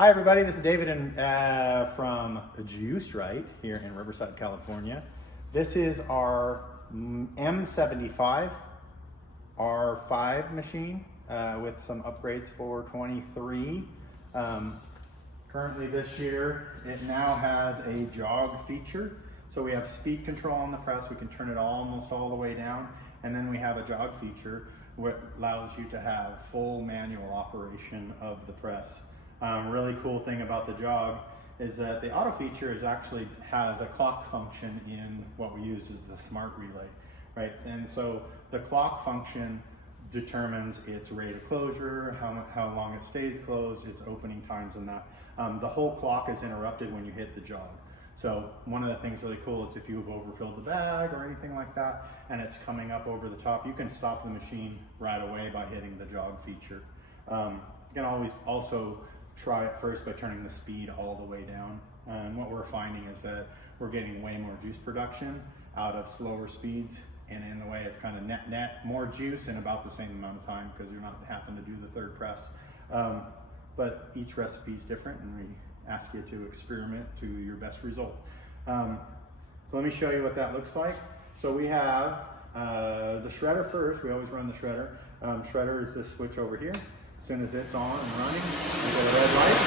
Hi everybody, this is David from Rite here in Riverside, California. This is our M75R5 machine with some upgrades for 23. Currently this year, it now has a jog feature. So we have speed control on the press, we can turn it almost all the way down, and then we have a jog feature which allows you to have full manual operation of the press. Really cool thing about the jog is that the auto feature has a clock function in what we use as the smart relay, right? And so the clock function determines its rate of closure, how long it stays closed, its opening times and that. The whole clock is interrupted when you hit the jog. So one of the things really cool is if you've overfilled the bag or anything like that and it's coming up over the top, you can stop the machine right away by hitting the jog feature. You can always also try it first by turning the speed all the way down. And what we're finding is that we're getting way more juice production out of slower speeds, and in a way it's kind of net more juice in about the same amount of time because you're not having to do the third press. But each recipe is different and we ask you to experiment to your best result. So let me show you what that looks like. So we have the shredder first. We always run the shredder. Shredder is this switch over here. As soon as it's on and running, we get a red light.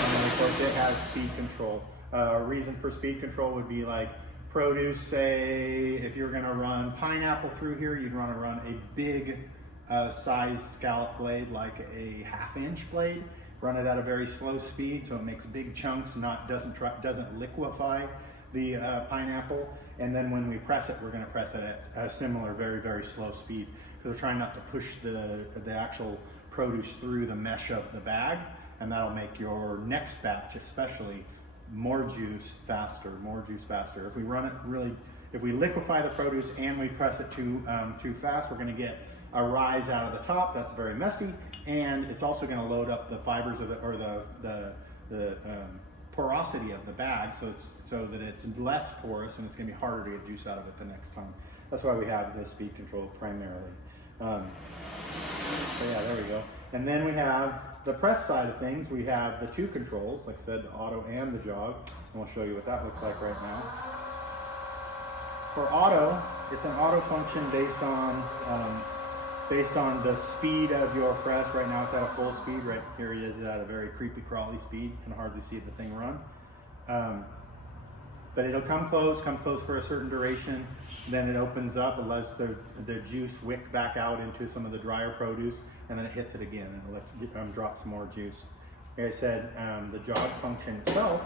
And then of course it has speed control. A reason for speed control would be like produce, say if you're gonna run pineapple through here, you'd wanna run a big size scallop blade, like a 1/2 inch blade. Run it at a very slow speed so it makes big chunks, doesn't liquefy the pineapple. And then when we press it, we're gonna press it at a similar, very, very slow speed. So we're trying not to push the actual produce through the mesh of the bag, and that'll make your next batch especially more juice faster. If we run it if we liquefy the produce and we press it too fast, we're gonna get a rise out of the top. That's very messy, and it's also gonna load up the fibers of the porosity of the bag, so that it's less porous and it's gonna be harder to get juice out of it the next time. That's why we have this speed control primarily. So yeah, there we go. And then we have the press side of things. We have the two controls, like I said, the auto and the jog. And we'll show you what that looks like right now. For auto, it's an auto function based on the speed of your press. Right now it's at a full speed. Right here it is at a very creepy crawly speed. You can hardly see the thing run. But it'll come close for a certain duration, then it opens up, it lets the juice wick back out into some of the drier produce, and then it hits it again and it lets drop some more juice. Like I said, the jog function itself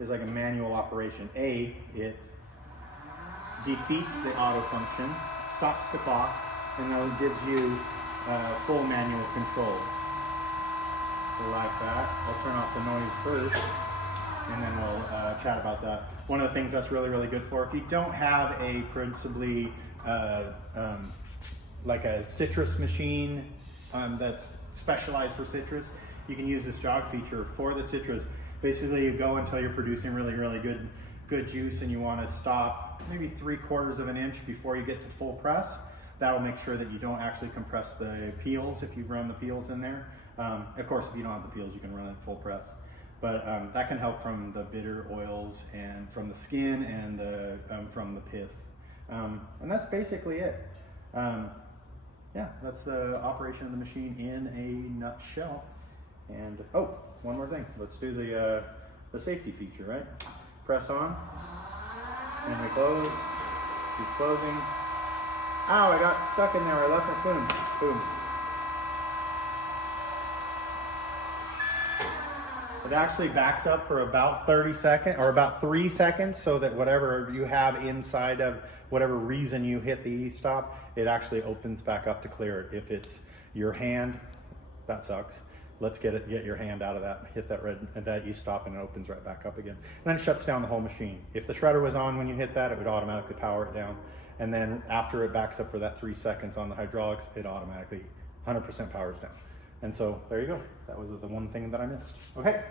is like a manual operation. It defeats the auto function, stops the clock, and then it gives you full manual control. Like that. I'll turn off the noise first, and then we'll chat about that. One of the things that's really, really good for, if you don't have a principally like a citrus machine that's specialized for citrus, you can use this jog feature for the citrus. Basically, you go until you're producing really, really good juice, and you want to stop maybe 3/4 of an inch before you get to full press. That'll make sure that you don't actually compress the peels if you've run the peels in there. Of course, if you don't have the peels, you can run it full press. But that can help from the bitter oils and from the skin and from the pith. And that's basically it. Yeah, that's the operation of the machine in a nutshell. And oh, one more thing. Let's do the safety feature, right? Press on, and we close. Keep closing. Ow, I got stuck in there. I left my spoon. Boom. It actually backs up for about 30 seconds or about 3 seconds, so that whatever you have inside of whatever reason you hit the e-stop, it actually opens back up to clear it. If it's your hand, that sucks. Let's get your hand out of that, hit that e-stop, and it opens right back up again. And then it shuts down the whole machine. If the shredder was on when you hit that, it would automatically power it down. And then after it backs up for that 3 seconds on the hydraulics, it automatically 100% powers down. And so there you go. That was the one thing that I missed. Okay.